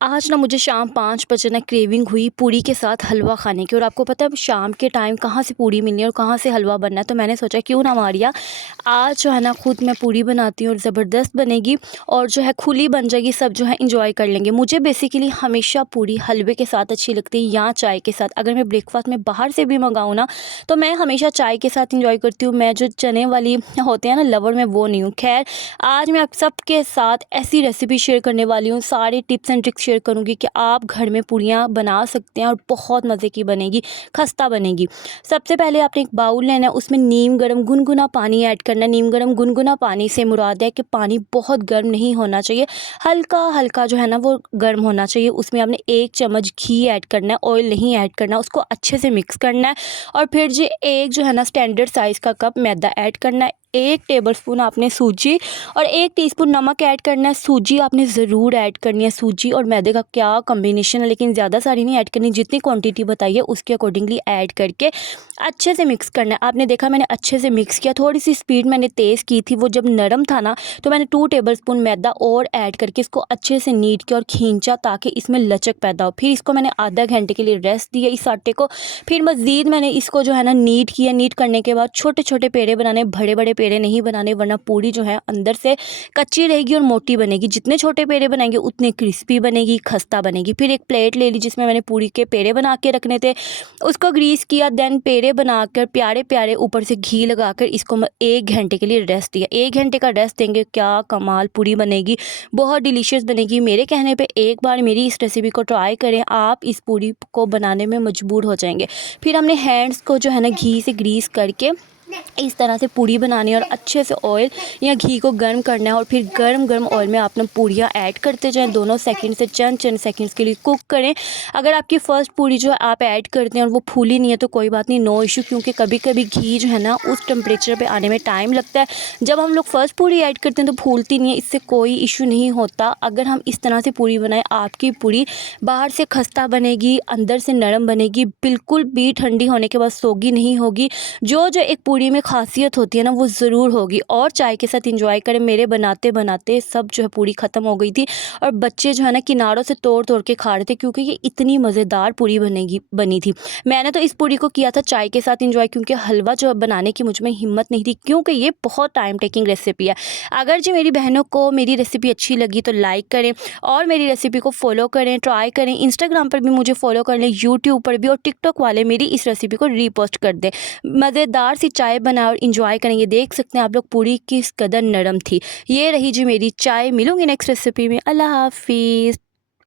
आज ना मुझे शाम 5 बजे ना क्रेविंग हुई पूरी के साथ हलवा खाने की। और आपको पता है शाम के टाइम कहाँ से पूरी मिलनी है और कहाँ से हलवा बनना है। तो मैंने सोचा क्यों ना मारिया आज जो है ना खुद मैं पूरी बनाती हूँ और ज़बरदस्त बनेगी और जो है खुली बन जाएगी, सब जो है इंजॉय कर लेंगे। मुझे बेसिकली हमेशा पूरी हलवे के साथ अच्छी लगती है या चाय के साथ। अगर मैं ब्रेकफास्ट में बाहर से भी मंगाऊँ ना तो मैं हमेशा चाय के साथ इंजॉय करती हूँ। मैं जो चने वाली होते हैं ना लवर, में वो नहीं हूँ। खैर, आज मैं आप सबके साथ ऐसी रेसिपी शेयर करने वाली हूँ, सारे टिप्स एंड ट्रिक्स शेयर करूँगी कि आप घर में पूरियाँ बना सकते हैं और बहुत मज़े की बनेगी, खस्ता बनेगी। सबसे पहले आपने एक बाउल लेना है, उसमें नीम गर्म गुनगुना पानी ऐड करना है। नीम गर्म गुनगुना पानी से मुराद है कि पानी बहुत गर्म नहीं होना चाहिए, हल्का हल्का जो है ना वो गर्म होना चाहिए। उसमें आपने 1 चम्मच घी ऐड करना है, ऑयल नहीं ऐड करना। उसको अच्छे से मिक्स करना है और फिर जी एक जो है ना स्टैंडर्ड साइज़ का कप मैदा ऐड करना है। 1 टेबलस्पून आपने सूजी और 1 टीस्पून नमक ऐड करना है। सूजी आपने ज़रूर ऐड करनी है। सूजी और मैदे का क्या कॉम्बिनेशन है, लेकिन ज़्यादा सारी नहीं ऐड करनी, जितनी क्वांटिटी बताई है उसके अकॉर्डिंगली ऐड करके अच्छे से मिक्स करना है। आपने देखा मैंने अच्छे से मिक्स किया, थोड़ी सी स्पीड मैंने तेज़ की थी। वो जब नरम था ना तो मैंने 2 टेबलस्पून मैदा और ऐड करके इसको अच्छे से नीट किया और खींचा ताकि इसमें लचक पैदा हो। फिर इसको मैंने आधा घंटे के लिए रेस्ट दिया इस आटे को। फिर मज़ीद मैंने इसको जो है ना नीट किया। नीट करने के बाद छोटे छोटे पेड़े बनाने, बड़े बड़े पेड़े नहीं बनाने, वरना पूरी जो है अंदर से कच्ची रहेगी और मोटी बनेगी। जितने छोटे पेड़े बनाएंगे उतने क्रिस्पी बनेगी, खस्ता बनेगी। फिर एक प्लेट ले ली जिसमें मैंने पूरी के पेड़े बना के रखने थे, उसको ग्रीस किया। देन पेड़े बनाकर प्यारे प्यारे ऊपर से घी लगाकर इसको मैं 1 घंटे के लिए रेस्ट दिया। 1 घंटे का रेस्ट देंगे, क्या कमाल पूरी बनेगी, बहुत डिलीशियस बनेगी। मेरे कहने पे एक बार मेरी इस रेसिपी को ट्राई करें, आप इस पूरी को बनाने में मजबूर हो जाएंगे। फिर हमने हैंड्स को जो है ना घी से ग्रीस करके इस तरह से पूरी बनानी है और अच्छे से ऑयल या घी को गर्म करना है और फिर गर्म गर्म ऑयल में आपने पूरियाँ ऐड करते जाएं। दोनों सेकंड से चंद सेकंड्स के लिए कुक करें। अगर आपकी फ़र्स्ट पूरी जो है आप ऐड करते हैं और वो फूली नहीं है तो कोई बात नहीं, नो इशू, क्योंकि कभी कभी घी जो है ना उस टेम्परेचर पे आने में टाइम लगता है। जब हम लोग फ़र्स्ट पूरी ऐड करते हैं तो फूलती नहीं है, इससे कोई इशू नहीं होता। अगर हम इस तरह से पूरी बनाएं, आपकी पूरी बाहर से खस्ता बनेगी, अंदर से नरम बनेगी, बिल्कुल भी ठंडी होने के बाद सोगी नहीं होगी। जो जो एक पूरी में खासियत होती है ना वो ज़रूर होगी। और चाय के साथ इंजॉय करें। मेरे बनाते बनाते सब जो है पूरी ख़त्म हो गई थी और बच्चे जो है ना किनारों से तोड़ तोड़ के खा रहे थे, क्योंकि ये इतनी मज़ेदार पूरी बनी थी। मैंने तो इस पूरी को किया था चाय के साथ इंजॉय, क्योंकि हलवा जो बनाने की मुझ में हिम्मत नहीं थी, क्योंकि ये बहुत टाइम टेकिंग रेसिपी है। अगर जो मेरी बहनों को मेरी रेसिपी अच्छी लगी तो लाइक करें और मेरी रेसिपी को फॉलो करें, ट्राई करें। इंस्टाग्राम पर भी मुझे फॉलो कर लें, यूट्यूब पर भी, और टिकटॉक वाले मेरी इस रेसिपी को रीपोस्ट कर दें। मज़ेदार सी चाय बनाए और इंजॉय करेंगे। देख सकते हैं आप लोग पूरी किस कदर नरम थी। ये रही जी मेरी चाय। मिलूंगी नेक्स्ट रेसिपी में। अल्लाह हाफिज़।